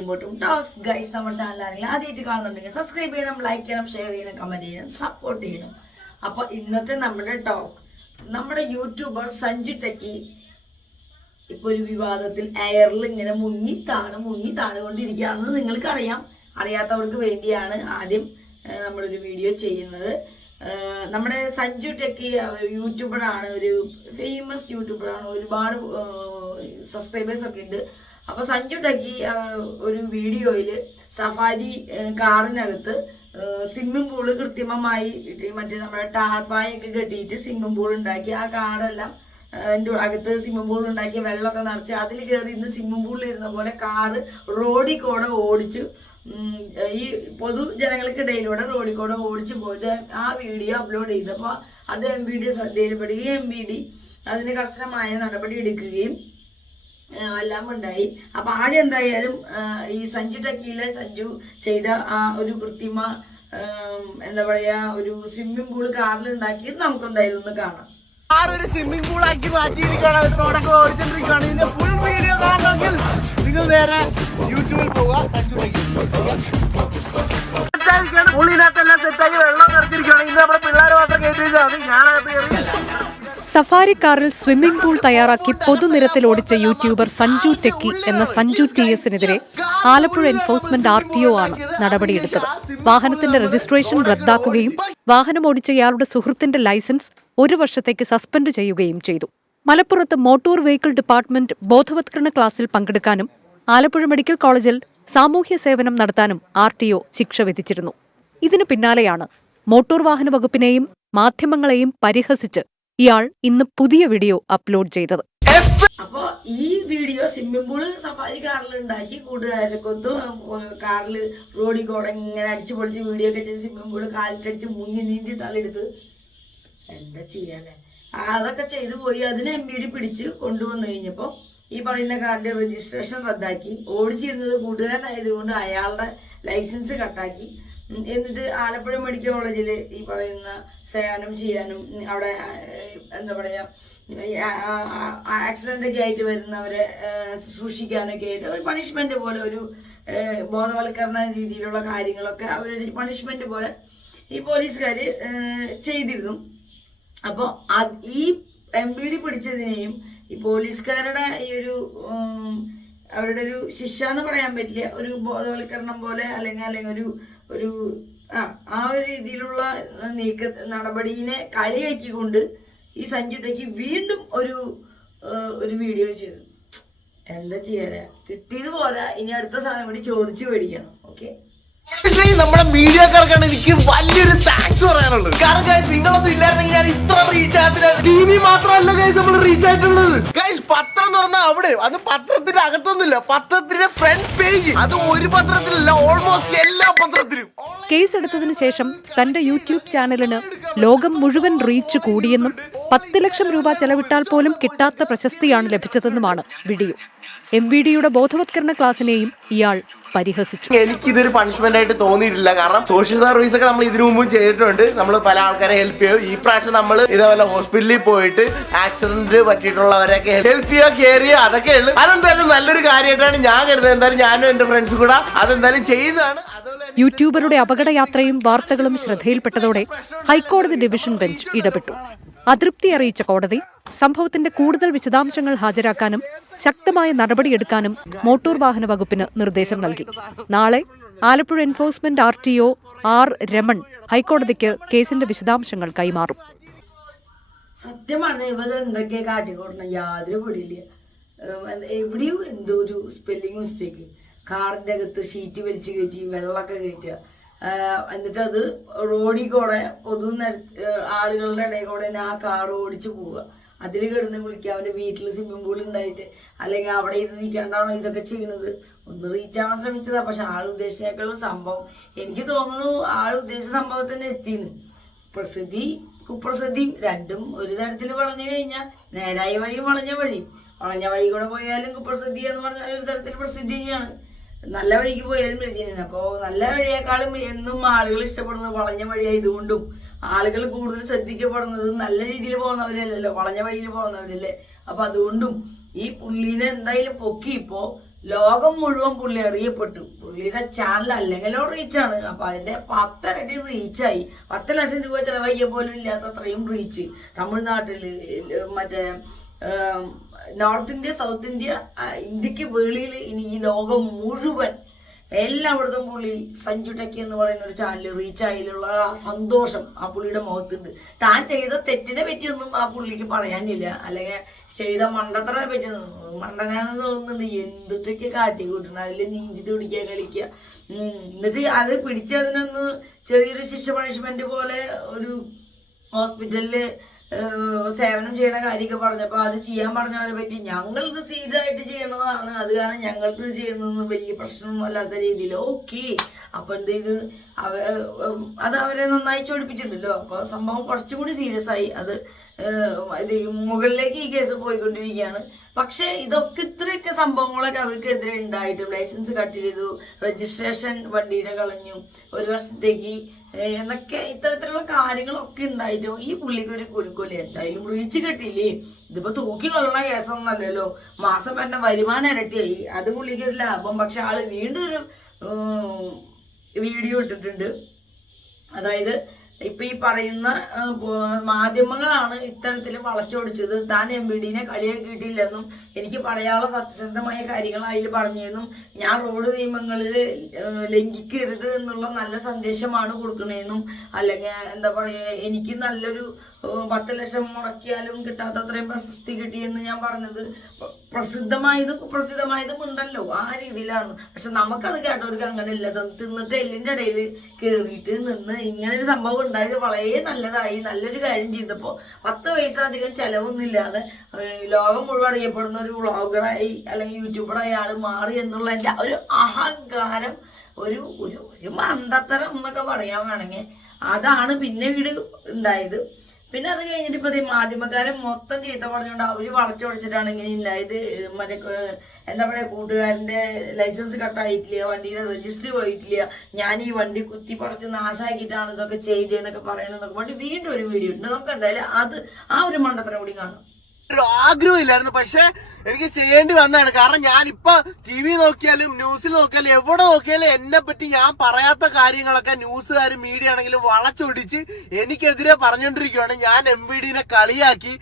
റീമോട്ടും talks guys നമ്മുടെ channel ആരെങ്കിലും ആദ്യമായിട്ട് കാണുന്നുണ്ടെങ്കിൽ സബ്സ്ക്രൈബ് ചെയ്യണം, ലൈക്ക് ചെയ്യണം, ഷെയർ ചെയ്യണം, കമന്റ് ചെയ്യണം, സപ്പോർട്ട് ചെയ്യണം. അപ്പോൾ ഇന്നത്തെ നമ്മുടെ ടോക്ക് നമ്മുടെ യൂട്യൂബർ സഞ്ജു ടെക്കി ഇപ്പോൾ ഒരു വിവാദത്തിൽ എയറിൽ ഇങ്ങനെ മുങ്ങി താണുകൊണ്ടിരിക്കുകയാണെന്ന് നിങ്ങൾക്കറിയാം. അറിയാത്തവർക്ക് വേണ്ടിയാണ് ആദ്യം നമ്മളൊരു വീഡിയോ ചെയ്യുന്നത്. നമ്മുടെ സഞ്ജു ടെക്കി യൂട്യൂബറാണ്, ഒരു ഫേമസ് യൂട്യൂബറാണ്, ഒരുപാട് സബ്സ്ക്രൈബേഴ്സ് ഒക്കെ ഉണ്ട്. അപ്പോൾ സഞ്ജു ടെക്കി ഒരു വീഡിയോയിൽ സഫാരി കാറിനകത്ത് സ്വിമ്മിംഗ് പൂള് കൃത്രിമമായി മറ്റേ നമ്മുടെ ടാർപ്പായൊക്കെ കെട്ടിയിട്ട് സ്വിമ്മിംഗ് പൂൾ ഉണ്ടാക്കി, ആ കാറെല്ലാം അകത്ത് സ്വിമ്മിംഗ് പൂൾ ഉണ്ടാക്കി വെള്ളമൊക്കെ നിറച്ച് അതിൽ കയറി ഇന്ന് സ്വിമ്മിംഗ് പൂളിൽ ഇരുന്ന പോലെ കാറ് റോഡിൽ കൂടെ ഓടിച്ചു, ഈ പൊതുജനങ്ങൾക്കിടയിലൂടെ റോഡിൽ കൂടെ ഓടിച്ചു പോയിട്ട് ആ വീഡിയോ അപ്ലോഡ് ചെയ്തപ്പോൾ അത് MVD ശ്രദ്ധയിൽപ്പെടുകയും MVD അതിന് കർശനമായ നടപടി എടുക്കുകയും എല്ലാം ഉണ്ടായി. അപ്പൊ ആദ്യം എന്തായാലും ഈ സഞ്ജു ടെക്കിയിലെ സഞ്ജു ചെയ്ത ആ ഒരു കൃത്രിമ എന്താ പറയാ ഒരു സ്വിമ്മിംഗ് പൂള് കാറിൽ ഉണ്ടാക്കിയത് നമുക്ക് എന്തായാലും ഒന്ന് കാണാം. ഒരു സ്വിമ്മിംഗ് പൂൾ ആക്കി മാറ്റിയിരിക്കുകയാണ്, റോഡൊക്കെ ഓടിച്ചോണ്ടിരിക്കുകയാണ്. ഇതിന്റെ ഫുൾ വീഡിയോ കാണണമെങ്കിൽ നിങ്ങൾ നേരെ യൂട്യൂബിൽ പോവുക. സഞ്ജു ടെക്കി പൂളിനകത്തെല്ലാം സെറ്റാക്കി വെള്ളം നിറച്ചിരിക്കുകയാണ്. ഇന്ന് നമ്മുടെ പിള്ളേർ മാത്രം കയറ്റിയിട്ടാണ് ഞാനകത്ത് കയറി. സഫാരി കാറിൽ സ്വിമ്മിംഗ് പൂൾ തയ്യാറാക്കി പൊതുനിരത്തിൽ ഓടിച്ച യൂട്യൂബർ സഞ്ജു ടെക്കി എന്ന സഞ്ജു TSനെതിരെ ആലപ്പുഴ എൻഫോഴ്സ്മെന്റ് RTO ആണ് നടപടിയെടുത്തത്. വാഹനത്തിന്റെ രജിസ്ട്രേഷൻ റദ്ദാക്കുകയും വാഹനം ഓടിച്ച ഇയാളുടെ സുഹൃത്തിന്റെ ലൈസൻസ് 1 വർഷത്തേക്ക് സസ്പെൻഡ് ചെയ്യുകയും ചെയ്തു. മലപ്പുറത്ത് മോട്ടോർ വെഹിക്കിൾ ഡിപ്പാർട്ട്മെന്റ് ബോധവത്കരണ ക്ലാസ്സിൽ പങ്കെടുക്കാനും ആലപ്പുഴ മെഡിക്കൽ കോളേജിൽ സാമൂഹ്യ സേവനം നടത്താനും RTO ശിക്ഷ വിധിച്ചിരുന്നു. ഇതിനു പിന്നാലെയാണ് മോട്ടോർ വാഹന വകുപ്പിനെയും മാധ്യമങ്ങളെയും പരിഹസിച്ച് ഇയാൾ ഇന്ന് പുതിയ വീഡിയോ അപ്ലോഡ് ചെയ്തത്. അപ്പൊ ഈ വീഡിയോ സ്വിമ്മിംഗ് പൂള് സഫാരി കാറിൽ ഉണ്ടാക്കി കൂട്ടുകാരൊക്കെ കാറിൽ റോഡിൽ കൂടെ ഇങ്ങനെ അടിച്ചു പൊളിച്ച് വീഡിയോ ഒക്കെ ചെയ്ത് സ്വിമ്മിംഗ് പൂള് കാലിട്ടടിച്ച് മുങ്ങി നീന്തി തലയെടുത്ത് എന്താ ചെയ്യാല്ലേ, അതൊക്കെ ചെയ്തു പോയി. അതിന് MVD പിടിച്ച് കൊണ്ടുവന്നു കഴിഞ്ഞപ്പോ ഈ പറയുന്ന കാറിന്റെ രജിസ്ട്രേഷൻ റദ്ദാക്കി, ഓടിച്ചിരുന്നത് കൂട്ടുകാരനായതുകൊണ്ട് അയാളുടെ ലൈസൻസ് കട്ടാക്കി. എന്നിട്ട് ആലപ്പുഴ മെഡിക്കൽ കോളേജിൽ ഈ പറയുന്ന സേവനം ചെയ്യാനും അവിടെ എന്താ പറയാ ആക്സിഡന്റ് ഒക്കെ ആയിട്ട് വരുന്നവരെ ശുശ്രൂഷിക്കാനൊക്കെ ആയിട്ട് ഒരു പണിഷ്മെന്റ് പോലെ ഒരു ബോധവൽക്കരണ രീതിയിലുള്ള കാര്യങ്ങളൊക്കെ അവരൊരു പണിഷ്മെന്റ് പോലെ ഈ പോലീസുകാർ ചെയ്തിരുന്നു. അപ്പോൾ ഈ MVD പിടിച്ചതിനെയും ഈ പോലീസുകാരുടെ ഈ ഒരു അവരുടെ ഒരു ശിക്ഷ എന്ന് പറയാൻ പറ്റില്ല, ഒരു ബോധവൽക്കരണം പോലെ അല്ലെങ്കിൽ ഒരു ആ ഒരു രീതിയിലുള്ള നടപടിയെ കളിയാക്കിക്കൊണ്ട് ഈ സഞ്ജു ടെക്കി വീണ്ടും ഒരു വീഡിയോ ചെയ്തു. എന്താ ചെയ്യാനാ, കിട്ടിയത് പോരാ, ഇനി അടുത്ത സാധനം കൂടി ചോദിച്ചു മേടിക്കണം. ഓക്കെ, നമ്മുടെ മീഡിയക്കാർക്കാണ് എനിക്ക് വലിയൊരു താങ്ക്സ് പറയാനുള്ളത്. കാരണം ഗൈസ് നിങ്ങളൊന്നും ഇല്ലായിരുന്നെങ്കിൽ ഞാൻ ഇത്ര റീച്ച് ആകത്തില്ല. TV മാത്രമല്ല ഗൈസ് നമ്മൾ റീച്ച് ആയിട്ടുള്ളത്. ഗൈസ് പത്രം തുറന്നാൽ അവിടെ അത് പത്രത്തിന്റെ അകത്തൊന്നുമില്ല, പത്രത്തിന്റെ ഫ്രണ്ട് പേജ്, അത് ഒരു പത്രത്തിലല്ല ഓൾമോസ്റ്റ് എല്ലാ പത്രത്തിലും. കേസെടുത്തതിനു ശേഷം തന്റെ യൂട്യൂബ് ചാനലിന് ലോകം മുഴുവൻ റീച്ച് കൂടിയെന്നും 10 ലക്ഷം രൂപ ചെലവിട്ടാൽ പോലും കിട്ടാത്ത പ്രശസ്തിയാണ് ലഭിച്ചതെന്നുമാണ് വീഡിയോ. MVDയുടെ ബോധവത്കരണ ക്ലാസിനെയും ഇയാൾ പരിഹസിച്ചു. എനിക്കിതൊരു പണിഷ്മെന്റ് ആയിട്ട് തോന്നിയിട്ടില്ല. കാരണം സോഷ്യൽ സർവീസ് ഒക്കെ നമ്മൾ ഇതിനു മുമ്പും ചെയ്തിട്ടുണ്ട്, നമ്മൾ പല ആൾക്കാരെ ഹെൽപ്പ് ചെയ്യും. ഈ പ്രാവശ്യം നമ്മൾ ഇതേപോലെ ഹോസ്പിറ്റലിൽ പോയിട്ട് ആക്സിഡന്റ് പറ്റിയിട്ടുള്ളവരൊക്കെ ഹെൽപ്പ് ചെയ്യുക, കെയർ ചെയ്യുക, അതൊക്കെ ഉള്ളു. അതെന്തായാലും നല്ലൊരു കാര്യമായിട്ടാണ് ഞാൻ കരുതുന്നത്. എന്തായാലും ഞാനും എന്റെ ഫ്രണ്ട്സും കൂടെ അതെന്തായാലും ചെയ്യുന്നതാണ്. യൂട്യൂബറുടെ അപകടയാത്രയും വാർത്തകളും ശ്രദ്ധയിൽപ്പെട്ടതോടെ ഹൈക്കോടതി ഡിവിഷൻ ബെഞ്ച് ഇടപെട്ടു. അതൃപ്തി അറിയിച്ച കോടതി സംഭവത്തിന്റെ കൂടുതൽ വിശദാംശങ്ങൾ ഹാജരാക്കാനും ശക്തമായ നടപടിയെടുക്കാനും മോട്ടോർ വാഹന വകുപ്പിന് നിർദ്ദേശം നൽകി. നാളെ Alappuzha enforcement RTO R Raman ഹൈക്കോടതിക്ക് കേസിന്റെ വിശദാംശങ്ങൾ കൈമാറും. സത്യമാണ് ഇവർ എന്തൊക്കെ കാട്ടിക്കൊടുന്ന യാതൊരു പൊടിയില്ല. എവിടെയോ എന്തോ ഒരു സ്പെല്ലിംഗ് മിസ്റ്റേക്ക്, കാറിന്റെ അകത്ത് ഷീറ്റ് വലിച്ചു കയറ്റി വെള്ളമൊക്കെ കയറ്റുക, എന്നിട്ട് അത് റോഡിൽ കൂടെ ആളുകളുടെ ഇടയിൽ കൂടെ തന്നെ ആ കാർ ഓടിച്ചു പോവുക, അതിൽ കിടന്ന് കുളിക്കുക. അവൻ്റെ വീട്ടിൽ സ്വിമ്മിംഗ് പൂൾ ഉണ്ടായിട്ട് അല്ലെങ്കിൽ അവിടെ ഇരുന്ന് നിൽക്കാണ്ടാണോ ഇതൊക്കെ ചെയ്യുന്നത്? ഒന്ന് റീച്ച് ആവാൻ ശ്രമിച്ചതാ, പക്ഷെ ആൾ ഉദ്ദേശിച്ചേക്കുള്ള സംഭവം എനിക്ക് തോന്നുന്നു ആൾ ഉദ്ദേശിച്ച സംഭവത്തിന് എത്തിന്ന്. പ്രസിദ്ധി കുപ്രസിദ്ധിയും രണ്ടും ഒരു തരത്തിൽ പറഞ്ഞു കഴിഞ്ഞാൽ നേരായ വഴിയും വളഞ്ഞ വഴി കൂടെ പോയാലും കുപ്രസിദ്ധി എന്ന് പറഞ്ഞാൽ ഒരു തരത്തിൽ പ്രസിദ്ധി തന്നെയാണ്. നല്ല വഴിക്ക് പോയാലും പ്രസിദ്ധിയാണ്. അപ്പോൾ നല്ല വഴിയേക്കാളും എന്നും ആളുകൾ ഇഷ്ടപ്പെടുന്നത് വളഞ്ഞ വഴിയായതുകൊണ്ടും ആളുകൾ കൂടുതൽ ശ്രദ്ധിക്കപ്പെടുന്നത് നല്ല രീതിയിൽ പോകുന്നവരല്ലല്ലോ, വളഞ്ഞ വഴിയിൽ പോകുന്നവരല്ലേ. അപ്പൊ അതുകൊണ്ടും ഈ പുള്ളീനെ എന്തായാലും പൊക്കി ഇപ്പോ ലോകം മുഴുവൻ പുള്ളി അറിയപ്പെട്ടു. പുള്ളിയുടെ ചാനൽ അല്ലെങ്കിലോ റീച്ചാണ്. അപ്പൊ അതിന്റെ 10 ഇരട്ടി റീച്ചായി. 10 ലക്ഷം രൂപ ചെലവഴിക്കുക പോലും ഇല്ലാത്ത അത്രയും റീച്ച് തമിഴ്നാട്ടില്, മറ്റേ നോർത്ത് ഇന്ത്യ, സൗത്ത് ഇന്ത്യ, ഇന്ത്യക്ക് വെളിയിൽ, ഇനി ഈ ലോകം മുഴുവൻ എല്ലായിടത്തും പുള്ളി സഞ്ജു ടെക്കി എന്ന് പറയുന്ന ഒരു ചാനൽ റീച്ച് ആയതിലുള്ള സന്തോഷം ആ പുള്ളിയുടെ മുഖത്തുണ്ട്. താൻ ചെയ്ത തെറ്റിനെ പറ്റിയൊന്നും ആ പുള്ളിക്ക് പറയാനില്ല, അല്ലെങ്കിൽ ചെയ്ത മണ്ടത്തരനെ പറ്റി മണ്ടനാണെന്ന് തോന്നുന്നുണ്ട്. എന്തിട്ടൊക്കെ കാട്ടി കൂട്ടണം, അതിൽ നീന്തി തുടിക്കുക, കളിക്കുക. എന്നിട്ട് അത് പിടിച്ചതിനൊന്ന് ചെറിയൊരു ശിക്ഷ പണിഷ്മെന്റ് പോലെ ഒരു ഹോസ്പിറ്റലില് സേവനം ചെയ്യണ കാര്യമൊക്കെ പറഞ്ഞപ്പോ അത് ചെയ്യാൻ പറഞ്ഞവരെ പറ്റി ഞങ്ങളിത് സ്ഥിരമായിട്ട് ചെയ്യണതാണ്, അത് കാരണം ഞങ്ങൾക്ക് ചെയ്യുന്നതൊന്നും വലിയ പ്രശ്നമൊന്നും അല്ലാത്ത രീതിയിൽ ഓക്കെ. അപ്പൊ എന്ത് ചെയ്ത് അത് അവരെ നന്നായി ചോദിപ്പിച്ചിട്ടുണ്ടല്ലോ. അപ്പൊ സംഭവം കുറച്ചും കൂടി സീരിയസ് ആയി. അത് ഇത് മുകളിലേക്ക് ഈ കേസ് പോയിക്കൊണ്ടിരിക്കുകയാണ്. പക്ഷെ ഇതൊക്കെ ഇത്രയൊക്കെ സംഭവങ്ങളൊക്കെ അവർക്കെതിരെ ഉണ്ടായിട്ടും ലൈസൻസ് കട്ട് ചെയ്തു, രജിസ്ട്രേഷൻ വണ്ടിയുടെ കളഞ്ഞു 1 വർഷത്തേക്ക് എന്നൊക്കെ ഇത്തരത്തിലുള്ള കാര്യങ്ങളൊക്കെ ഉണ്ടായിട്ടും ഈ പുള്ളിക്ക് ഒരു കുലുക്കൊല്ലി. എന്തായാലും റീച്ച് കിട്ടിയില്ലേ. ഇതിപ്പോ തൂക്കി കൊള്ളണ കേസൊന്നല്ലല്ലോ. മാസം വരുന്ന വരുമാനം ഇരട്ടിയായി, അത് പുള്ളിക്ക് ഒരു ലാഭം. പക്ഷെ ആള് വീണ്ടും ഒരു വീഡിയോ ഇട്ടിട്ടുണ്ട്. അതായത് ഇപ്പൊ ഈ പറയുന്ന മാധ്യമങ്ങളാണ് ഇത്തരത്തിൽ വളച്ചൊടിച്ചത്. താൻ MVDനെ കളിയാക്കിയിട്ടില്ലെന്നും എനിക്ക് പറയാനുള്ള സത്യസന്ധമായ കാര്യങ്ങൾ അതിൽ പറഞ്ഞതെന്നും ഞാൻ റോഡ് നിയമങ്ങളിൽ ലംഘിക്കരുത് എന്നുള്ള നല്ല സന്ദേശമാണ് കൊടുക്കണേന്നും, അല്ലെങ്കിൽ എന്താ പറയുക, എനിക്ക് നല്ലൊരു 10 ലക്ഷം മുടക്കിയാലും കിട്ടാത്തത്രയും പ്രശസ്തി കിട്ടിയെന്ന് ഞാൻ പറഞ്ഞത് പ്രസിദ്ധമായതും ഉണ്ടല്ലോ, ആ രീതിയിലാണ്. പക്ഷെ നമുക്കത് കേട്ടവർക്ക് അങ്ങനെ ഇല്ല. തിന്നിട്ട് എല്ലിന്റെ ഇടയിൽ കയറിയിട്ട് നിന്ന് ഇങ്ങനെ ഒരു സംഭവം ഉണ്ടായത് വളരെ നല്ലതായി. നല്ലൊരു കാര്യം ചെയ്തപ്പോൾ 10 പൈസ അധികം ചെലവൊന്നും ഇല്ലാതെ ലോകം മുഴുവൻ അറിയപ്പെടുന്ന ഒരു വ്ളോഗറായി അല്ലെങ്കിൽ യൂട്യൂബറായി ആള് മാറി എന്നുള്ളതിന്റെ ഒരു അഹങ്കാരം, ഒരു ഒരു മണ്ടത്തരം എന്നൊക്കെ പറയാൻ വേണമെങ്കിൽ അതാണ് പിന്നെ വീട് ഉണ്ടായത്. പിന്നെ അത് കഴിഞ്ഞിട്ട് ഇപ്പൊ മാധ്യമക്കാരെ മൊത്തം ചീത്ത പറഞ്ഞുകൊണ്ട് അവര് വളച്ചൊടിച്ചിട്ടാണ് ഇങ്ങനെ ഉണ്ടായത്. മറ്റേ എന്താ പറയാ, കൂട്ടുകാരന്റെ ലൈസൻസ് കട്ടായിട്ടില്ല, വണ്ടിയുടെ രജിസ്റ്റർ പോയിട്ടില്ല, ഞാൻ ഈ വണ്ടി കുത്തി പറിച്ച് നാശാക്കിയിട്ടാണ് ഇതൊക്കെ ചെയ്തതെന്നൊക്കെ പറയണമെന്നൊക്കെ പറഞ്ഞിട്ട് വീണ്ടും ഒരു വീഡിയോ ഉണ്ട്. നമുക്ക് എന്തായാലും അത് ആ ഒരു മണ്ടത്തരം കൂടി കാണാം. ഒരു ആഗ്രഹമില്ലായിരുന്നു, പക്ഷെ എനിക്ക് ചെയ്യേണ്ടി വന്നതാണ്. കാരണം ഞാനിപ്പോ TV നോക്കിയാലും ന്യൂസിൽ നോക്കിയാലും എവിടെ നോക്കിയാലും എന്നെ പറ്റി ഞാൻ പറയാത്ത കാര്യങ്ങളൊക്കെ ന്യൂസുകാരും മീഡിയ ആണെങ്കിലും വളച്ചൊടിച്ച് എനിക്കെതിരെ പറഞ്ഞോണ്ടിരിക്കുകയാണ്. ഞാൻ MVDനെ കളിയാക്കി.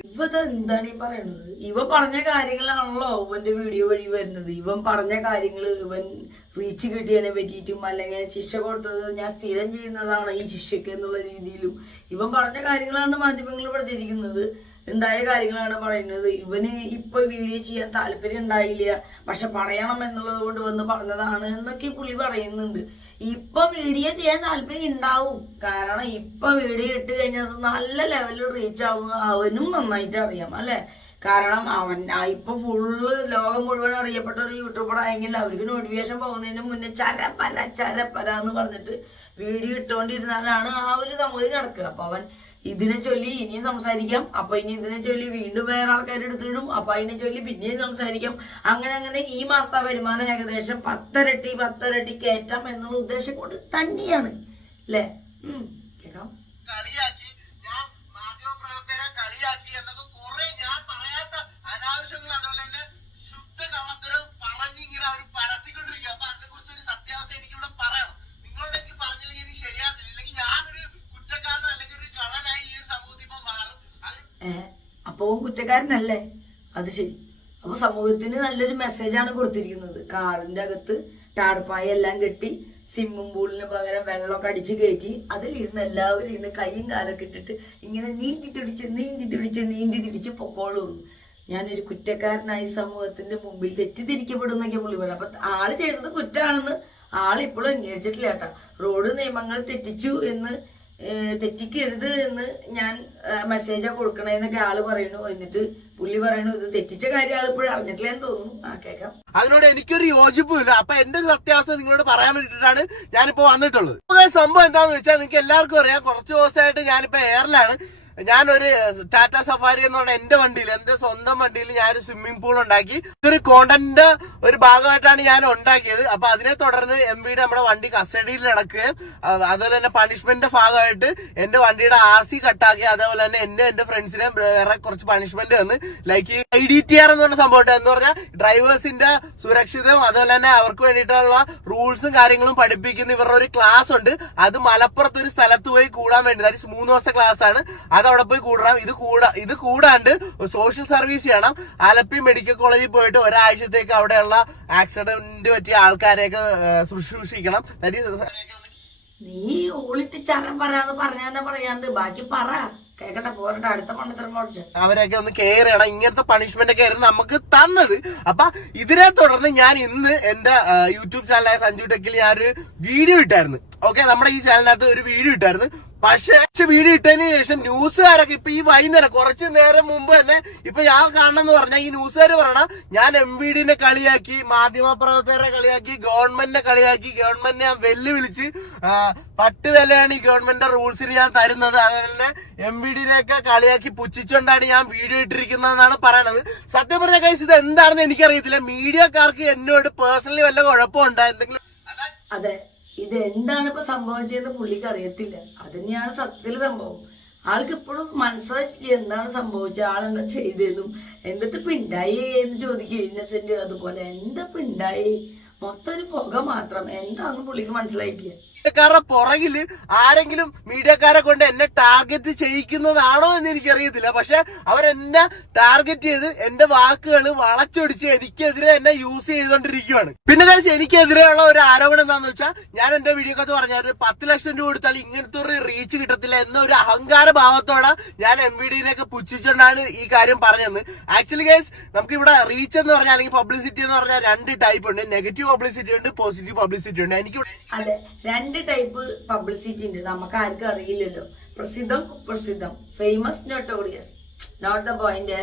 എന്താണ് ഈ പറയുന്നത്? ഇവൻ പറഞ്ഞ കാര്യങ്ങളാണല്ലോ ഇവന്റെ വീഡിയോ വഴി വരുന്നത്. ഇവൻ പറഞ്ഞ കാര്യങ്ങൾ, ഇവൻ റീച്ച് കിട്ടിയതിനെ പറ്റിയിട്ടും അല്ലെങ്കിൽ ശിക്ഷ കൊടുത്തത് ഞാൻ സ്ഥിരം ചെയ്യുന്നതാണ് ഈ ശിക്ഷയ്ക്ക് എന്നുള്ള രീതിയിലും ഇവൻ പറഞ്ഞ കാര്യങ്ങളാണ് മാധ്യമങ്ങൾ പ്രചരിക്കുന്നത്. ഉണ്ടായ കാര്യങ്ങളാണ് പറയുന്നത്. ഇവന് ഇപ്പൊ വീഡിയോ ചെയ്യാൻ താല്പര്യം ഉണ്ടായില്ല, പക്ഷെ പറയണം എന്നുള്ളത് കൊണ്ട് വന്ന് പറഞ്ഞതാണ് എന്നൊക്കെ പുള്ളി പറയുന്നുണ്ട്. ഇപ്പൊ വീഡിയോ ചെയ്യാൻ താല്പര്യം ഉണ്ടാവും, കാരണം ഇപ്പൊ വീഡിയോ ഇട്ട് കഴിഞ്ഞാൽ നല്ല ലെവലിൽ റീച്ച് ആവും. അവനും നന്നായിട്ട് അറിയാം അല്ലെ. കാരണം അവൻ ഇപ്പൊ ഫുള്ള് ലോകം മുഴുവൻ അറിയപ്പെട്ട ഒരു യൂട്യൂബർ ആയെങ്കിൽ അവർക്ക് നോട്ടിഫിക്കേഷൻ പോകുന്നതിന് മുന്നേ ചരപ്പര എന്ന് പറഞ്ഞിട്ട് വീഡിയോ ഇട്ടുകൊണ്ടിരുന്നാലാണ് ആ ഒരു സംഗതി നടക്കുക. അപ്പൊ അവൻ ഇതിനെ ചൊല്ലി ഇനിയും സംസാരിക്കാം, അപ്പൊ ഇനി ഇതിനെ ചൊല്ലി വീണ്ടും വേറെ ആൾക്കാർ എടുത്തിടും, അപ്പൊ അതിനെ ചൊല്ലി പിന്നെയും സംസാരിക്കാം. അങ്ങനെ ഈ മാസത്തെ വരുമാനം ഏകദേശം 10 ഇരട്ടി കയറ്റാം എന്നുള്ള ഉദ്ദേശം കൊണ്ട് തന്നെയാണ് അല്ലേ. കേൾക്കാം. കളിയാക്കി, ഞാൻ മാധ്യമപ്രവർത്തകരെ കളിയാക്കി എന്നൊക്കെ കുറെ ഞാൻ പറയാത്ത അനാവശ്യങ്ങൾ, അതുപോലെ തന്നെ ശുദ്ധ കള്ളത്തരം പറഞ്ഞിങ്ങനെ അവർ പരത്തിക്കൊണ്ടിരിക്കുക. അപ്പൊ അതിനെ കുറിച്ച് ഒരു സത്യാവസ്ഥ എനിക്കിവിടെ പറയണം. നിങ്ങളോട് എനിക്ക് പറഞ്ഞില്ലെങ്കിൽ എനിക്ക് ശരിയാകത്തില്ല, ഇല്ലെങ്കിൽ ഞാനൊരു കുറ്റക്കാരനോ അല്ലെങ്കിൽ ഒരു കള്ളനായി ഈ ഒരു സമൂഹത്തിൽ ഇപ്പൊ മാറും. അപ്പൊ കുറ്റക്കാരനല്ലേ? അത് ശരി. അപ്പൊ സമൂഹത്തിന് നല്ലൊരു മെസ്സേജാണ് കൊടുത്തിരിക്കുന്നത്. കാറിന്റെ അകത്ത് ടാർപ്പായ എല്ലാം കെട്ടി സ്വിമ്മിംഗ് പൂളിന് പകരം വെള്ളമൊക്കെ അടിച്ച് കയറ്റി അതിലിരുന്ന് എല്ലാവരും ഇരുന്ന് കൈയും കാലൊക്കെ ഇട്ടിട്ട് ഇങ്ങനെ നീന്തി തിടിച്ച് പൊക്കോളൂ. ഞാനൊരു കുറ്റക്കാരനായി സമൂഹത്തിന്റെ മുമ്പിൽ തെറ്റിദ്ധരിക്കപ്പെടുന്നൊക്കെ പുള്ളി പറയും. അപ്പൊ ആള് ചെയ്തത് കുറ്റമാണെന്ന് ആളിപ്പോഴും അംഗീകരിച്ചിട്ടില്ല കേട്ടാ. റോഡ് നിയമങ്ങൾ തെറ്റിക്കരുത് എന്ന് ഞാൻ മെസ്സേജാ കൊടുക്കണേന്നൊക്കെ ആള് പറയുന്നു. എന്നിട്ട് പുള്ളി പറയുന്നു ഇത് തെറ്റിച്ച കാര്യം ആളിപ്പോഴും അറിഞ്ഞിട്ടില്ലെന്ന് തോന്നുന്നു. കേൾക്കാം. അതിനോട് എനിക്കൊരു യോജിപ്പുമില്ല. അപ്പൊ എന്റെ ഒരു സത്യാവസ്ഥ നിങ്ങളോട് പറയാൻ വേണ്ടിയിട്ടാണ് ഞാനിപ്പോ വന്നിട്ടുള്ളത്. സംഭവം എന്താണെന്ന് വെച്ചാൽ നിങ്ങൾക്ക് എല്ലാവർക്കും അറിയാം, കുറച്ച് ദിവസമായിട്ട് ഞാനിപ്പോ എയറിലാണ്. ഞാനൊരു ടാറ്റ സഫാരി എന്ന് പറഞ്ഞ എന്റെ വണ്ടിയിൽ, എന്റെ സ്വന്തം വണ്ടിയിൽ ഞാനൊരു സ്വിമ്മിംഗ് പൂൾ ഉണ്ടാക്കി. ഇതൊരു കോണ്ടന്റിന്റെ ഒരു ഭാഗമായിട്ടാണ് ഞാൻ ഉണ്ടാക്കിയത്. അപ്പൊ അതിനെ തുടർന്ന് MVD നമ്മുടെ വണ്ടി കസ്റ്റഡിയിൽ നടക്കുകയും അതുപോലെ തന്നെ പണിഷ്മെന്റിന്റെ ഭാഗമായിട്ട് എന്റെ വണ്ടിയുടെ RC കട്ടാക്കി. അതേപോലെ തന്നെ എന്റെ ഫ്രണ്ട്സിനെ വേറെ കുറച്ച് പണിഷ്മെന്റ് വന്ന് ലൈക്ക് IDTR എന്ന് പറഞ്ഞ സംഭവം എന്ന് പറഞ്ഞാൽ ഡ്രൈവേഴ്സിന്റെ സുരക്ഷിതവും അതുപോലെ തന്നെ അവർക്ക് വേണ്ടിയിട്ടുള്ള റൂൾസും കാര്യങ്ങളും പഠിപ്പിക്കുന്ന ഇവരുടെ ഒരു ക്ലാസ് ഉണ്ട്. അത് മലപ്പുറത്ത് ഒരു സ്ഥലത്ത് പോയി കൂടാൻ വേണ്ടി, ദാറ്റ് 3 ദിവസത്തെ ക്ലാസ് ആണ്. അത് അവിടെ പോയി കൂടണം. ഇത് കൂടാണ്ട് സോഷ്യൽ സർവീസ് ചെയ്യണം. ആലപ്പി മെഡിക്കൽ കോളേജിൽ പോയിട്ട് ഒരാഴ്ചത്തേക്ക് അവിടെയുള്ള ആക്സിഡന്റ് പറ്റിയ ആൾക്കാരെയൊക്കെ ശുശ്രൂഷിക്കണം. നീ ഓളിട്ട് ചരം പറയാന്ന് പറഞ്ഞാ പറയാണ്ട് ബാക്കി പറ കേക്കട്ടെ, പോരട്ടെ, അടുത്ത പണ്ടത്തരം പോട്ടെ. അവരെയൊക്കെ ഒന്ന് കെയർ ചെയ്യണം. ഇങ്ങനത്തെ പണിഷ്മെന്റ് ഒക്കെ ആയിരുന്നു നമുക്ക് തന്നത്. അപ്പൊ ഇതിനെ തുടർന്ന് ഞാൻ ഇന്ന് എന്റെ യൂട്യൂബ് ചാനലായ സഞ്ജു ടെക്കിൽ ഞാനൊരു വീഡിയോ ഇട്ടായിരുന്നു. ഓക്കെ, നമ്മുടെ ഈ ചാനലിനകത്ത് ഒരു വീഡിയോ ഇട്ടായിരുന്നു. പക്ഷെ വീഡിയോ ഇട്ടതിന് ശേഷം ന്യൂസുകാരൊക്കെ ഇപ്പൊ ഈ വൈകുന്നേരം കുറച്ച് നേരം മുമ്പ് തന്നെ ഇപ്പൊ ഞാൻ കാണണമെന്ന് പറഞ്ഞാൽ ഈ ന്യൂസുകാർ പറയണ ഞാൻ MVDനെ കളിയാക്കി, മാധ്യമപ്രവർത്തകരെ കളിയാക്കി, ഗവൺമെന്റിനെ കളിയാക്കി, ഗവൺമെന്റിനെ ഞാൻ വെല്ലുവിളിച്ച്, 10 വിലയാണ് ഈ ഗവൺമെന്റിന്റെ റൂൾസിന് ഞാൻ തരുന്നത്, അതുപോലെ തന്നെ MVDനെയൊക്കെ കളിയാക്കി പുച്ഛിച്ചുകൊണ്ടാണ് ഞാൻ വീഡിയോ ഇട്ടിരിക്കുന്നതെന്നാണ് പറയണത്. സത്യം പറഞ്ഞ കേസ് ഇത് എന്താണെന്ന് എനിക്കറിയത്തില്ല. മീഡിയക്കാർക്ക് എന്നോട് പേഴ്സണലി വല്ല കുഴപ്പമുണ്ടോ എന്തെങ്കിലും? അതെ, ഇത് എന്താണ് ഇപ്പൊ സംഭവിച്ചതെന്ന് പുള്ളിക്ക് അറിയത്തില്ല. അത് തന്നെയാണ് സത്യത്തില് സംഭവം. ആൾക്ക് ഇപ്പോഴും മനസ്സിലാക്കി എന്താണ് സംഭവിച്ചത്, ആളെന്താ ചെയ്തതെന്നും എന്നിട്ട് പിണ്ടായി എന്ന് ചോദിക്കുക ഇന്നസെന്റ്. അതുപോലെ എന്താ പിണ്ടായി, മൊത്തം ഒരു പുക മാത്രം, എന്താന്ന് പുള്ളിക്ക് മനസ്സിലായിട്ടില്ല. മീഡിയക്കാരുടെ പുറകില് ആരെങ്കിലും മീഡിയക്കാരെ കൊണ്ട് എന്നെ ടാർഗറ്റ് ചെയ്യിക്കുന്നതാണോ എന്ന് എനിക്കറിയത്തില്ല. പക്ഷെ അവരെന്നെ ടാർഗറ്റ് ചെയ്ത് എന്റെ വാക്കുകൾ വളച്ചൊടിച്ച് എനിക്കെതിരെ എന്നെ യൂസ് ചെയ്തുകൊണ്ടിരിക്കുകയാണ്. പിന്നെ എനിക്കെതിരെയുള്ള ഒരു ആരോപണം എന്താന്ന് വെച്ചാൽ, ഞാൻ എന്റെ വീഡിയോക്കകത്ത് പറഞ്ഞായിരുന്നു 10 ലക്ഷം രൂപ കൊടുത്താൽ ഇങ്ങനത്തെ ഒരു റീച്ച് കിട്ടത്തില്ല എന്ന ഒരു അഹങ്കാര ഭാവത്തോടെ ഞാൻ MVDനെയൊക്കെ പുച്ഛിച്ചുകൊണ്ടാണ് ഈ കാര്യം പറഞ്ഞത്. ആക്ച്വലി ഗൈസ്, നമുക്ക് ഇവിടെ റീച്ച് എന്ന് പറഞ്ഞാൽ അല്ലെങ്കിൽ പബ്ലിസിറ്റി എന്ന് പറഞ്ഞാൽ 2 ടൈപ്പ് ഉണ്ട്. നെഗറ്റീവ് പബ്ലിസിറ്റി ഉണ്ട്, പോസിറ്റീവ് പബ്ലിസിറ്റി ഉണ്ട്. എനിക്ക് അതെ, 2 ടൈപ്പ് പബ്ലിസിറ്റി ഉണ്ട്. നമുക്ക് ആർക്കും അറിയില്ലല്ലോ. പ്രസിദ്ധം, കുപ്രസിദ്ധം, famous, notorious, not the point.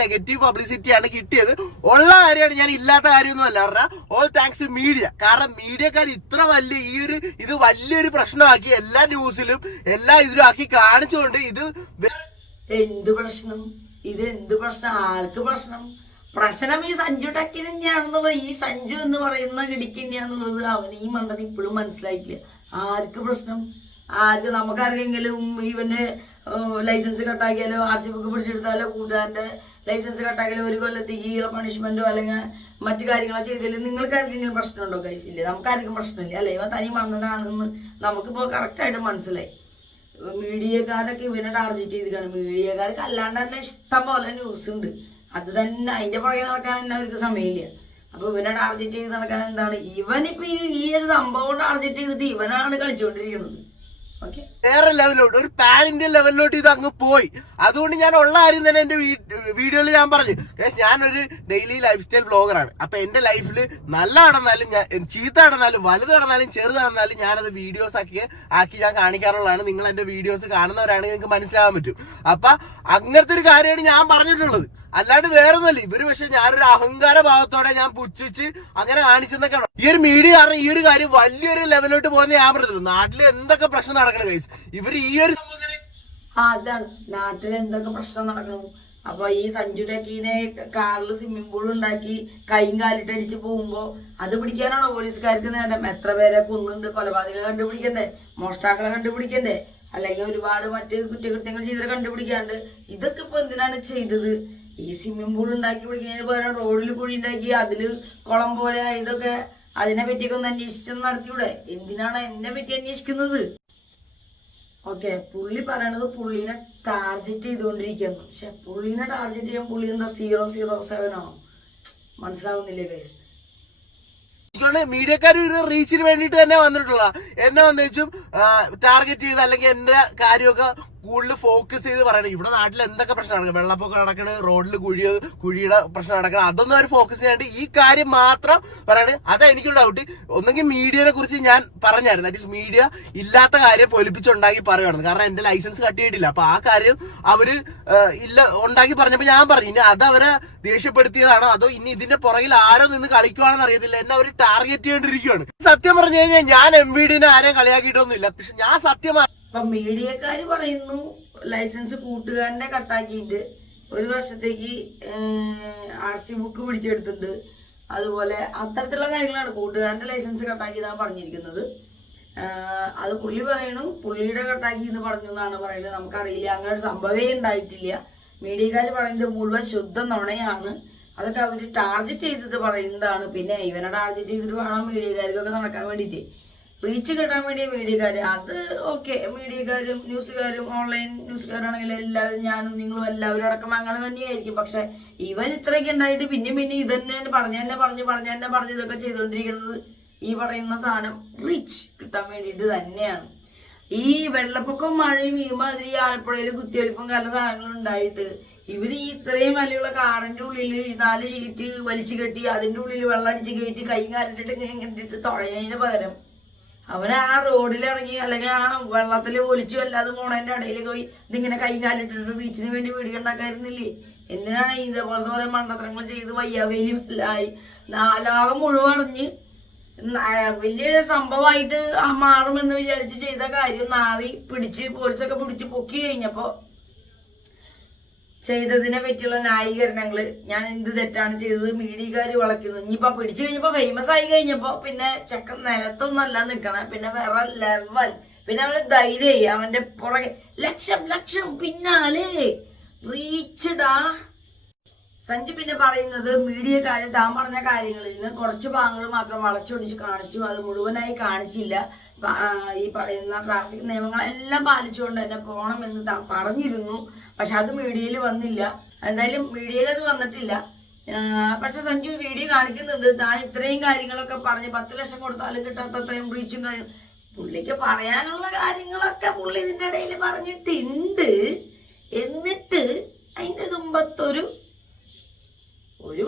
Negative publicity ആണ് കിട്ടിയത്. ഉള്ള കാര്യമാണ്, ഞാൻ ഇല്ലാത്ത കാര്യമൊന്നും അല്ല പറഞ്ഞാൽ. All thanks to media. കാരണം മീഡിയക്കാർ ഇത്ര വലിയ ഇത് വലിയൊരു പ്രശ്നമാക്കി എല്ലാ ന്യൂസിലും എല്ലാ ഇതിലും ആക്കി കാണിച്ചുകൊണ്ട് എന്ത് പ്രശ്നം, ഇത് എന്ത് പ്രശ്നം, ആർക്ക് പ്രശ്നം? പ്രശ്നം ഈ സഞ്ജു ടെക്കിന് തന്നെയാണെന്നുള്ളത്, ഈ സഞ്ജു എന്ന് പറയുന്ന കിടിക്ക് തന്നെയാണെന്നുള്ളത് അവന് ഈ മണ്ടന് ഇപ്പോഴും മനസ്സിലായിട്ടില്ല. ആർക്ക് പ്രശ്നം? ആർക്ക്? നമുക്കാർക്കെങ്കിലും ഇവന് ലൈസൻസ് കട്ടാക്കിയാലോ, RC ബുക്ക് പിടിച്ചെടുത്താലോ, കൂട്ടുകാരന്റെ ലൈസൻസ് കട്ടാക്കിയാലോ 1 കൊല്ലത്തേക്ക് പണിഷ്മെന്റോ അല്ലെങ്കിൽ മറ്റു കാര്യങ്ങളോ ചെയ്താലും നിങ്ങൾക്ക് ആർക്കെങ്കിലും പ്രശ്നമുണ്ടോ? കഴിച്ചില്ലേ, നമുക്കാർക്കും പ്രശ്നമില്ല അല്ലെ? ഇവൻ തനി മണ്ണനാണെന്ന് നമുക്കിപ്പോ കറക്റ്റായിട്ട് മനസ്സിലായി. മീഡിയക്കാരൊക്കെ ഇവനെ ടാർഗറ്റ് ചെയ്തിട്ടാണ്. മീഡിയക്കാർക്ക് അല്ലാണ്ട് തന്നെ ഇഷ്ടം പോലെ ന്യൂസ് ഉണ്ട്. അത് തന്നെ അതിന്റെ പുറകെ നടക്കാൻ തന്നെ അവർക്ക് സമയമില്ല. അപ്പൊ ഇവനെ ടാർഗറ്റ് ചെയ്ത് നടക്കാൻ എന്താണ്? ഇവനിപ്പോ ഈ ഒരു സംഭവം ടാർഗറ്റ് ചെയ്തിട്ട് ഇവനാണ് കളിച്ചുകൊണ്ടിരിക്കുന്നത്. ഓക്കെ, വേറെ ലെവലിലോട്ട്, ഒരു പാൻ ഇന്ത്യൻ ലെവലിലോട്ട് ഇത് അങ്ങ് പോയി. അതുകൊണ്ട് ഞാൻ ഉള്ള കാര്യം തന്നെ എന്റെ വീഡിയോയിൽ ഞാൻ പറഞ്ഞു, ഞാനൊരു ഡെയിലി ലൈഫ് സ്റ്റൈൽ ബ്ലോഗറാണ്. അപ്പൊ എന്റെ ലൈഫിൽ നല്ല നടന്നാലും, ചീത്ത നടന്നാലും, വലുത് നടന്നാലും, ചെറുത് നടന്നാലും ഞാനത് വീഡിയോസ് ആക്കി ഞാൻ കാണിക്കാറുള്ളതാണ്. നിങ്ങൾ എന്റെ വീഡിയോസ് കാണുന്നവരാണെങ്കിൽ നിങ്ങൾക്ക് മനസ്സിലാകാൻ പറ്റും. അപ്പൊ അങ്ങനത്തെ ഒരു കാര്യമാണ് ഞാൻ പറഞ്ഞിട്ടുള്ളത്, അല്ലാണ്ട് വേറൊന്നുമല്ല. ഇവര് പക്ഷെ ഞാനൊരു അഹങ്കാര ഭാവത്തോടെ ഞാൻ പുച്ഛിച്ച് അങ്ങനെ കാണിച്ചെന്നൊക്കെ. ഈ ഒരു മീഡിയ കാരണം ഈ ഒരു കാര്യം വലിയൊരു ലെവലിലോട്ട് പോകുന്ന ഞാൻ പറഞ്ഞില്ല. നാട്ടിൽ എന്തൊക്കെ പ്രശ്നം നടക്കണം ഗൈസ്, ഇവര് ഈ ഒരു അതാണ് നാട്ടിൽ എന്തൊക്കെ പ്രശ്നം നടക്കണം. അപ്പൊ ഈ സഞ്ജു ടെക്കിനെ കാറിൽ സ്വിമ്മിംഗ് പൂൾ ഉണ്ടാക്കി കൈയും കാലിട്ടടിച്ച് പോകുമ്പോ അത് പിടിക്കാനാണോ പോലീസുകാർക്ക് നേരം? എത്ര പേരെ കൊന്നുണ്ട്, കൊലപാതകളെ കണ്ടുപിടിക്കണ്ടേ, മോഷ്ടാക്കളെ കണ്ടുപിടിക്കണ്ടേ, അല്ലെങ്കിൽ ഒരുപാട് മറ്റ് കുറ്റകൃത്യങ്ങൾ ചെയ്തവരെ കണ്ടുപിടിക്കാണ്ട് ഇതൊക്കെ ഇപ്പൊ എന്തിനാണ് ചെയ്തത്? ഈ സ്വിമ്മിംഗ് പൂൾ ഉണ്ടാക്കി പിടിക്കുന്നതിന് പകരം റോഡിൽ കുഴി ഉണ്ടാക്കി അതില് കുളം പോലെ ഇതൊക്കെ അതിനെ പറ്റിയൊക്കെ ഒന്ന് അന്വേഷിച്ചൊന്നും നടത്തിയൂടെ? എന്തിനാണ് എന്നെ പറ്റി അന്വേഷിക്കുന്നത്? ഓക്കെ, പുള്ളി പറയണത് പുള്ളിനെ ടാർഗറ്റ് ചെയ്തുകൊണ്ടിരിക്കുന്നു. പക്ഷെ പുള്ളിനെ ടാർഗറ്റ് ചെയ്യാൻ പുള്ളി എന്താ 007 ആണോ? മനസ്സിലാവുന്നില്ലേ ഗൈസ്? മീഡിയക്കാർ ഒരു റീച്ചിന് വേണ്ടിട്ട് തന്നെ വന്നിട്ടുള്ള എന്നെ വന്നേച്ചും ടാർഗറ്റ് ചെയ്ത് അല്ലെങ്കിൽ എന്റെ കാര്യമൊക്കെ കൂടുതൽ ഫോക്കസ് ചെയ്ത് പറയണം. ഇവിടെ നാട്ടിൽ എന്തൊക്കെ പ്രശ്നം നടക്കണം, വെള്ളപ്പൊക്കം നടക്കണ, റോഡിൽ കുഴിയുടെ പ്രശ്നം നടക്കണം, അതൊന്നും അവർ ഫോക്കസ് ചെയ്യാണ്ട് ഈ കാര്യം മാത്രം പറയണേ. അതാ എനിക്കൊരു ഡൗട്ട്. ഒന്നെങ്കിൽ മീഡിയനെ കുറിച്ച് ഞാൻ പറഞ്ഞായിരുന്നു, ദാറ്റ് ഈസ് മീഡിയ ഇല്ലാത്ത കാര്യം പൊലിപ്പിച്ചുണ്ടാക്കി പറയുകയാണ്. കാരണം എന്റെ ലൈസൻസ് കട്ട് ചെയ്തിട്ടില്ല. അപ്പൊ ആ കാര്യം അവര് ഇല്ല ഉണ്ടാക്കി പറഞ്ഞപ്പോ ഞാൻ പറഞ്ഞു, ഇനി അത് അവരെ ദേഷ്യപ്പെടുത്തിയതാണോ അതോ ഇനി ഇതിന്റെ പുറകിൽ ആരോ നിന്ന് കളിക്കുവാണെന്ന് അറിയത്തില്ല. എന്നെ അവർ ടാർഗറ്റ് ചെയ്തോണ്ടിരിക്കുകയാണ്. സത്യം പറഞ്ഞു കഴിഞ്ഞാൽ ഞാൻ MVDനെ ആരെയും കളിയാക്കിയിട്ടൊന്നുമില്ല. പക്ഷെ ഞാൻ സത്യമായി ഇപ്പൊ മീഡിയക്കാര് പറയുന്നു ലൈസൻസ് കൂട്ടുകാരനെ കട്ടാക്കിയിട്ട് 1 വർഷത്തേക്ക് RC ബുക്ക് പിടിച്ചെടുത്തിട്ടുണ്ട്. അതുപോലെ അത്തരത്തിലുള്ള കാര്യങ്ങളാണ്. കൂട്ടുകാരന്റെ ലൈസൻസ് കട്ടാക്കിയതാണ് പറഞ്ഞിരിക്കുന്നത്. അത് പുള്ളി പറയണു പുള്ളിയുടെ കട്ടാക്കി എന്ന് പറഞ്ഞു എന്നാണ് പറയുന്നത്. നമുക്കറിയില്ല, അങ്ങനെ ഒരു സംഭവമേ ഉണ്ടായിട്ടില്ല. മീഡിയക്കാർ പറയുന്നത് മുഴുവൻ ശുദ്ധ നുണയാണ്. അതൊക്കെ അവർ ടാർഗറ്റ് ചെയ്തിട്ട് പറയുന്നതാണ്. പിന്നെ ഇവനെ ടാർഗറ്റ് ചെയ്തിട്ട് വേണം മീഡിയക്കാർക്കൊക്കെ നടക്കാൻ വേണ്ടിയിട്ട്, റീച്ച് കിട്ടാൻ വേണ്ടിയ മീഡിയക്കാർ. അത് ഓക്കെ, മീഡിയക്കാരും ന്യൂസുകാരും ഓൺലൈൻ ന്യൂസുകാരാണെങ്കിലും എല്ലാവരും, ഞാനും നിങ്ങളും എല്ലാവരും അടക്കം അങ്ങനെ തന്നെയായിരിക്കും. പക്ഷെ ഇവൻ ഇത്രയൊക്കെ ഉണ്ടായിട്ട് പിന്നെ ഇതന്നെ പറഞ്ഞ് ഇതൊക്കെ ചെയ്തുകൊണ്ടിരിക്കുന്നത് ഈ പറയുന്ന സാധനം റീച്ച് കിട്ടാൻ വേണ്ടിയിട്ട് തന്നെയാണ്. ഈ വെള്ളപ്പൊക്കം മഴയും ഈ മാതിരി ആലപ്പുഴയിൽ കുത്തിയൊലിപ്പും പല സാധനങ്ങളും ഉണ്ടായിട്ട് ഇവര് ഈ ഇത്രയും വലിയുള്ള കാറിന്റെ ഉള്ളിൽ 4 ഷീറ്റ് വലിച്ചു കെട്ടി അതിന്റെ ഉള്ളിൽ വെള്ളം അടിച്ച് കയറ്റി കൈ കാലിട്ടിട്ട് ഇങ്ങനെ തുഴഞ്ഞതിന് പകരം അവൻ ആ റോഡിലിറങ്ങി അല്ലെങ്കിൽ ആ വെള്ളത്തിൽ ഒലിച്ചു അല്ലാതെ പോണതിന്റെ ഇടയിൽ പോയി ഇതിങ്ങനെ കൈ കാലിട്ടിട്ട് റീച്ചിന് വേണ്ടി വീഡിയോ ഉണ്ടാക്കായിരുന്നില്ലേ? എന്തിനാണ് ഇതേപോലത്തെ കുറെ മണ്ടത്തരങ്ങൾ ചെയ്ത് വയ്യാവേലിയും എല്ലായി ലോകം മുഴുവൻ അറിഞ്ഞ് വലിയ സംഭവമായിട്ട് മാറുമെന്ന് വിചാരിച്ച് ചെയ്ത കാര്യം നാറി പിടിച്ച് പോലീസൊക്കെ പിടിച്ച് പൊക്കി കഴിഞ്ഞപ്പോ ചെയ്തതിനെ പറ്റിയുള്ള ന്യായീകരണങ്ങള്, ഞാൻ എന്ത് തെറ്റാണ് ചെയ്തത്, മീഡിയക്കാര് വളയ്ക്കുന്നു. ഇനിയിപ്പോ പിടിച്ചു കഴിഞ്ഞപ്പോ ഫേമസ് ആയി കഴിഞ്ഞപ്പോ പിന്നെ ചെക്കൻ നിലത്തൊന്നല്ല നിക്കണേ, പിന്നെ വേറെ ലെവൽ. പിന്നെ അവന് ധൈര്യമായി, അവന്റെ പുറകെ ലക്ഷം പിന്നാലെ റീച്ചഡാ. സഞ്ജു പിന്നെ പറയുന്നത് മീഡിയക്കാര് താൻ പറഞ്ഞ കാര്യങ്ങളിൽ നിന്ന് കുറച്ച് ഭാഗങ്ങൾ മാത്രം വളച്ചൊടിച്ച് കാണിച്ചു, അത് മുഴുവനായി കാണിച്ചില്ല. ഈ പറയുന്ന ട്രാഫിക് നിയമങ്ങളെല്ലാം പാലിച്ചുകൊണ്ട് തന്നെ പോകണമെന്ന് താൻ പറഞ്ഞിരുന്നു. പക്ഷെ അത് മീഡിയയിൽ വന്നില്ല. എന്തായാലും മീഡിയയിൽ അത് വന്നിട്ടില്ല. പക്ഷെ സഞ്ജു വീഡിയോ കാണിക്കുന്നുണ്ട്. താൻ ഇത്രയും കാര്യങ്ങളൊക്കെ പറഞ്ഞ് 10 ലക്ഷം കൊടുത്താലും കിട്ടാത്ത അത്രയും റീച്ചും കാര്യം പുള്ളിക്ക് പറയാനുള്ള കാര്യങ്ങളൊക്കെ പുള്ളി ഇതിൻ്റെ ഇടയിൽ പറഞ്ഞിട്ടുണ്ട്. എന്നിട്ട് അതിൻ്റെ തുമ്പത്തൊരു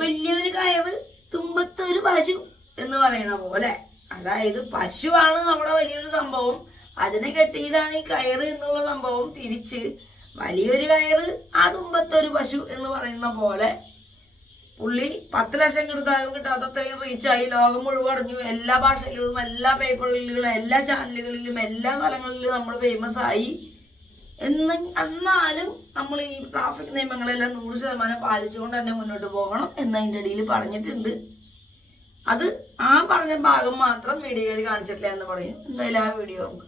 വലിയൊരു കയറ് തുമ്പത്തൊരു പശു എന്ന് പറയണ പോലെ, അതായത് പശുവാണ് നമ്മുടെ വലിയൊരു സംഭവം, അതിനെ കെട്ടിയതാണ് ഈ കയറ് എന്നുള്ള സംഭവം. തിരിച്ച് വലിയൊരു കയറ് ആ തുമ്പത്തൊരു പശു എന്ന് പറയുന്ന പോലെ പുള്ളി 10 ലക്ഷം കൊടുത്താലും കിട്ടാത്തത്രയും റീച്ചായി, ലോകം മുഴുവൻ അറിഞ്ഞു. എല്ലാ ഭാഷയിലും എല്ലാ പേപ്പറുകളിലും എല്ലാ ചാനലുകളിലും എല്ലാ സ്ഥലങ്ങളിലും നമ്മൾ ഫേമസ് ആയി. എന്നാലും നമ്മൾ ഈ ട്രാഫിക് നിയമങ്ങളെല്ലാം 100% പാലിച്ചുകൊണ്ട് തന്നെ മുന്നോട്ട് പോകണം എന്നതിൻ്റെ ഇടയിൽ പറഞ്ഞിട്ടുണ്ട്. അത് ആ പറഞ്ഞ ഭാഗം മാത്രം മീഡിയയിൽ കാണിച്ചിട്ടില്ല എന്ന് പറയും. എന്തായാലും ആ വീഡിയോ നോക്കാം.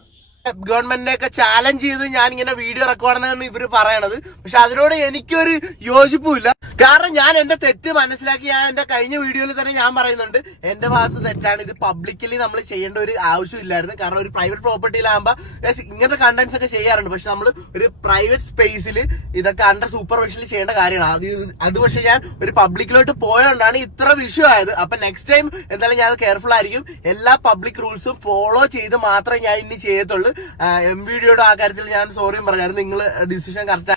ഗവൺമെന്റിനെ ഒക്കെ ചാലഞ്ച് ചെയ്ത് ഞാൻ ഇങ്ങനെ വീഡിയോ റെക്കോർഡെന്നാണ് ഇവര് പറയണത്. പക്ഷെ അതിനോട് എനിക്കൊരു യോജിപ്പുമില്ല. കാരണം ഞാൻ എന്റെ തെറ്റ് മനസ്സിലാക്കി, ഞാൻ എന്റെ കഴിഞ്ഞ വീഡിയോയിൽ തന്നെ ഞാൻ പറയുന്നുണ്ട് എന്റെ ഭാഗത്ത് തെറ്റാണ്. ഇത് പബ്ലിക്കലി നമ്മൾ ചെയ്യേണ്ട ഒരു ആവശ്യമില്ലായിരുന്നു. കാരണം ഒരു പ്രൈവറ്റ് പ്രോപ്പർട്ടിയിലാകുമ്പോൾ ഇങ്ങനത്തെ കണ്ടന്റ്സ് ഒക്കെ ചെയ്യാറുണ്ട്. പക്ഷെ നമ്മൾ ഒരു പ്രൈവറ്റ് സ്പേസിൽ ഇതൊക്കെ അണ്ടർ സൂപ്പർവിഷനിൽ ചെയ്യേണ്ട കാര്യമാണ്. അത് പക്ഷെ ഞാൻ ഒരു പബ്ലിക്കിലോട്ട് പോയോണ്ടാണ് ഇത്ര വിഷയം ആയത്. അപ്പൊ നെക്സ്റ്റ് ടൈം എന്തായാലും ഞാൻ കെയർഫുൾ ആയിരിക്കും. എല്ലാ പബ്ലിക് റൂൾസും ഫോളോ ചെയ്ത് മാത്രമേ ഞാൻ ഇനി ചെയ്യത്തുള്ളൂ. MVDയുടെ ആ കാര്യത്തിൽ ഞാൻ സോറിയും പറഞ്ഞായിരുന്നു. നിങ്ങൾ ഡിസിഷൻ കറക്റ്റ്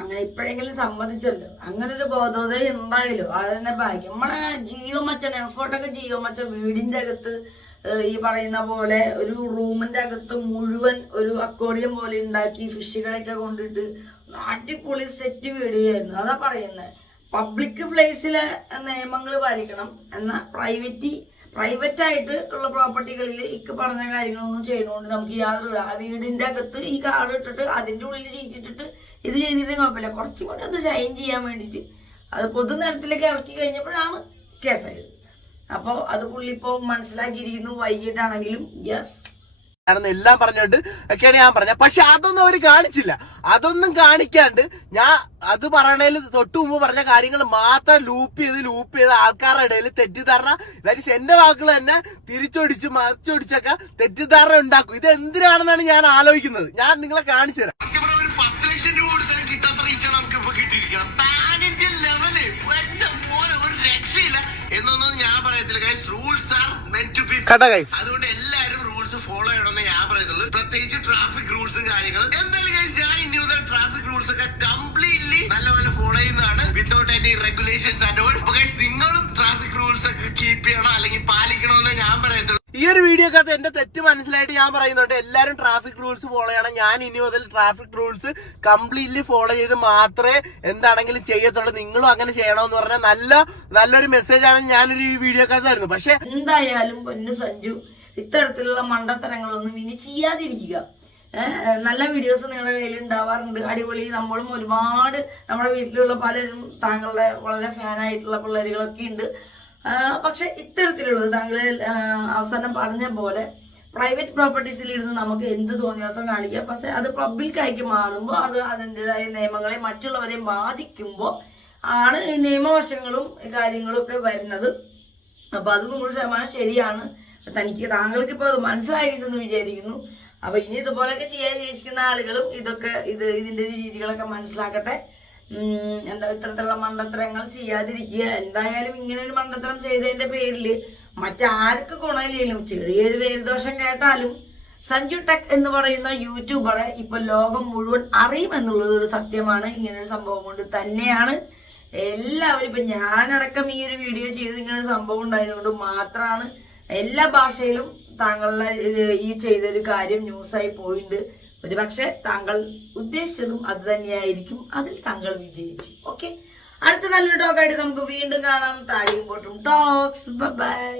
അങ്ങനെ ഇപ്പോഴെങ്കിലും സമ്മതിച്ചല്ലോ. അങ്ങനെ ഒരു ബോധോദയം ഉണ്ടായല്ലോ, അത് തന്നെ ഭാഗ്യം. നമ്മളെ ജിയോ മച്ചൻ എഫോർട്ടൊക്കെ ജിയോ മച്ചൻ വീടിന്റെ അകത്ത് ഈ പറയുന്ന പോലെ ഒരു റൂമിന്റെ അകത്ത് മുഴുവൻ ഒരു അക്വേറിയം പോലെ ഉണ്ടാക്കി ഫിഷുകളൊക്കെ കൊണ്ടിട്ട് അടിപൊളി സെറ്റ് വീടുകയായിരുന്നു. അതാ പറയുന്നത്, പബ്ലിക് പ്ലേസിലെ നിയമങ്ങൾ പാലിക്കണം. എന്നാൽ പ്രൈവറ്റ് ആയിട്ട് ഉള്ള പ്രോപ്പർട്ടികളിൽ ഇക്ക് പറഞ്ഞ കാര്യങ്ങളൊന്നും ചെയ്യുന്നതുകൊണ്ട് നമുക്ക് യാതൊരു ആ വീടിന്റെ അകത്ത് ഈ കാർഡ് ഇട്ടിട്ട് അതിന്റെ ഉള്ളിൽ ചീറ്റിട്ടിട്ട് ഇത് ചെയ്തിട്ട് കുഴപ്പമില്ല. കുറച്ചും കൂടി അത് ഷൈൻ ചെയ്യാൻ വേണ്ടിയിട്ട് അത് പൊതുനിരത്തിലേക്ക് ഇറക്കി കഴിഞ്ഞപ്പോഴാണ് കേസായത്. അപ്പോൾ അത് പുള്ളി ഇപ്പോൾ മനസ്സിലാക്കിയിരിക്കുന്നു. വൈകിട്ടാണെങ്കിലും യെസ് എല്ലാം പറഞ്ഞിട്ട് ഒക്കെയാണ് ഞാൻ പറഞ്ഞത്. പക്ഷെ അതൊന്നും അവര് കാണിച്ചില്ല. അതൊന്നും കാണിക്കാണ്ട് ഞാൻ അത് പറയണേൽ തൊട്ടു മുമ്പ് പറഞ്ഞ കാര്യങ്ങൾ മാത്രം ലൂപ്പ് ചെയ്ത് ആൾക്കാരുടെ ഇടയിൽ തെറ്റിദ്ധാരണ, അതായത് എന്റെ വാക്കുകൾ തന്നെ തിരിച്ചൊടിച്ച് മറിച്ചൊടിച്ചൊക്കെ തെറ്റിദ്ധാരണ ഉണ്ടാക്കും. ഇത് എന്തിനാണെന്നാണ് ഞാൻ ആലോചിക്കുന്നത്. ഞാൻ നിങ്ങളെ കാണിച്ചു തരാം. ഒരു 10 ലക്ഷം രൂപ കൊടുത്താലും കിട്ടാത്ത റീച്ചാണ് നമുക്ക് ഇപ്പൊ കിട്ടിയിരിക്കണം. പാൻ ഇന്ത്യൻ ലെവല് ഒരു രക്ഷയില്ല എന്നൊന്നും ഞാൻ പറയത്തില്ല. Rules are meant to be. അതുകൊണ്ട് എല്ലാവരും റൂൾസ് ഫോളോ ചെയ്യണമെന്ന് ഞാൻ പറയുന്നുള്ളൂ. പ്രത്യേകിച്ച് ട്രാഫിക് റൂൾസും കാര്യങ്ങളും. എന്തായാലും ഞാൻ ഇനി മുതൽ ട്രാഫിക് റൂൾസ് ഒക്കെ കംപ്ലീറ്റ്ലി നല്ലപോലെ ഫോളോ ചെയ്യുന്നതാണ്, without any regulations at all. അപ്പൊ നിങ്ങളും ട്രാഫിക് റൂൾസ് ഒക്കെ കീപ്പ് ചെയ്യണം അല്ലെങ്കിൽ പാലിക്കണമെന്ന് ഞാൻ പറയത്തുള്ളൂ. ഈ ഒരു വീഡിയോക്കകത്ത് എന്റെ തെറ്റ് മനസ്സിലായിട്ട് ഞാൻ പറയുന്നുണ്ട്, എല്ലാവരും ട്രാഫിക് റൂൾസ് ഫോളോ ചെയ്യണം. ഞാൻ ഇനി മുതൽ ട്രാഫിക് റൂൾസ് കംപ്ലീറ്റ്ലി ഫോളോ ചെയ്ത് മാത്രമേ എന്താണെങ്കിലും ചെയ്യത്തുള്ളൂ. നിങ്ങളും അങ്ങനെ ചെയ്യണമെന്ന് പറഞ്ഞാൽ നല്ലൊരു മെസ്സേജാണ് ഞാനൊരു വീഡിയോക്കകത്ത് തരുന്നത്. പക്ഷെ എന്തായാലും പൊന്നു സഞ്ജു ഇത്തരത്തിലുള്ള മണ്ടത്തരങ്ങളൊന്നും ഇനി ചെയ്യാതിരിക്കുക. നല്ല വീഡിയോസ് നിങ്ങളുടെ കയ്യിൽ ഉണ്ടാവാറുണ്ട്, അടിപൊളി. നമ്മളും ഒരുപാട് നമ്മുടെ വീട്ടിലുള്ള പലരും താങ്കളുടെ വളരെ ഫാനായിട്ടുള്ള പിള്ളേരുകളൊക്കെ ഉണ്ട്. പക്ഷെ ഇത്തരത്തിലുള്ളത് താങ്കൾ അവസാനം പറഞ്ഞ പോലെ പ്രൈവറ്റ് പ്രോപ്പർട്ടീസിൽ ഇരുന്ന് നമുക്ക് എന്ത് തോന്നിയാസം കാണിക്കാം. പക്ഷെ അത് പബ്ലിക്കായിട്ട് മാറുമ്പോൾ അത് അതിൻ്റെതായ നിയമങ്ങളെ മറ്റുള്ളവരെയും ബാധിക്കുമ്പോൾ ആണ് ഈ നിയമവശങ്ങളും കാര്യങ്ങളും ഒക്കെ വരുന്നത്. അപ്പൊ അത് 100% ശരിയാണ്. താങ്കൾക്ക് ഇപ്പോൾ അത് മനസ്സിലായിട്ടുണ്ടെന്ന് വിചാരിക്കുന്നു. അപ്പൊ ഇനി ഇതുപോലെയൊക്കെ ചെയ്യാൻ ഉദ്ദേശിക്കുന്ന ആളുകളും ഇതിന്റെ രീതികളൊക്കെ മനസ്സിലാക്കട്ടെ. ഇത്തരത്തിലുള്ള മണ്ടത്തരങ്ങൾ ചെയ്യാതിരിക്കുക. എന്തായാലും ഇങ്ങനെ ഒരു മണ്ടത്തരം ചെയ്തതിന്റെ പേരിൽ മറ്റാർക്ക് ഗുണമില്ലെങ്കിലും ചെറിയൊരു പേരുദോഷം കേട്ടാലും സഞ്ജു ടെക് എന്ന് പറയുന്ന യൂട്യൂബറെ ഇപ്പൊ ലോകം മുഴുവൻ അറിയുമെന്നുള്ളത് ഒരു സത്യമാണ്. ഇങ്ങനൊരു സംഭവം കൊണ്ട് തന്നെയാണ് എല്ലാവരും, ഇപ്പൊ ഞാനടക്കം ഈ ഒരു വീഡിയോ ചെയ്ത് ഇങ്ങനൊരു സംഭവം ഉണ്ടായതുകൊണ്ട് മാത്രമാണ് എല്ലാ ഭാഷയിലും താങ്കളുടെ ഈ ചെയ്തൊരു കാര്യം ന്യൂസായി പോയിട്ടുണ്ട്. ഒരുപക്ഷെ താങ്കൾ ഉദ്ദേശിച്ചതും അത് തന്നെയായിരിക്കും. അതിൽ താങ്കൾ വിജയിച്ചു. ഓക്കെ, അടുത്ത നല്ലൊരു ടോക്കായിട്ട് നമുക്ക് വീണ്ടും കാണാം. താഴെയും പോട്ടും ടോക്സ്. ബൈ.